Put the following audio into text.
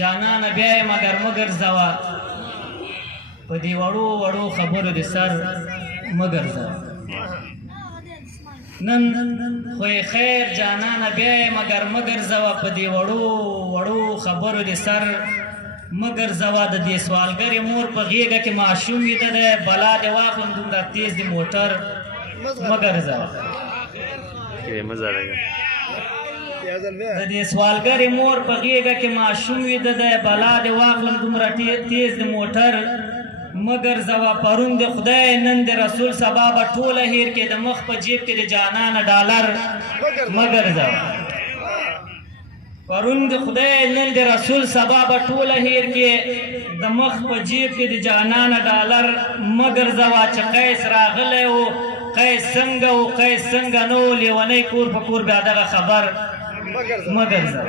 جانان بیا یې مګر مه ګرځوه په دې وړو وړو خبرو دې سر مه ګرځوه نن خو یې خیر جانانه بیا یې مګر مه ګرځوه په دې وړو وړو خبرو دې سر مه ګرځوه د دې سوالګرې مور په غېږه کې ماشوم ویده دی بلا دې واخلم دومره تیز دې موټر مه ګرځوه د دې سوالګرې مور په غېږه کې ماشوم ویده دی بلا دې واخلم دومره تیز دې موټر مه ګرځوه پرون د خدای نن د رسول سبا به ټوله هیر کې د مخ په جیب کې د جانانه ډالر مه ګرځوه پرون د خدای نن د رسول سبا به ټوله هیر کې د مخ په جیب کې د جانانه ډالر مه ګرځوه چې قیس راغلی و قیس څنګه و قیس څنګه نه و لیونی کور په کور بیا دغه خبر مه ګرځوه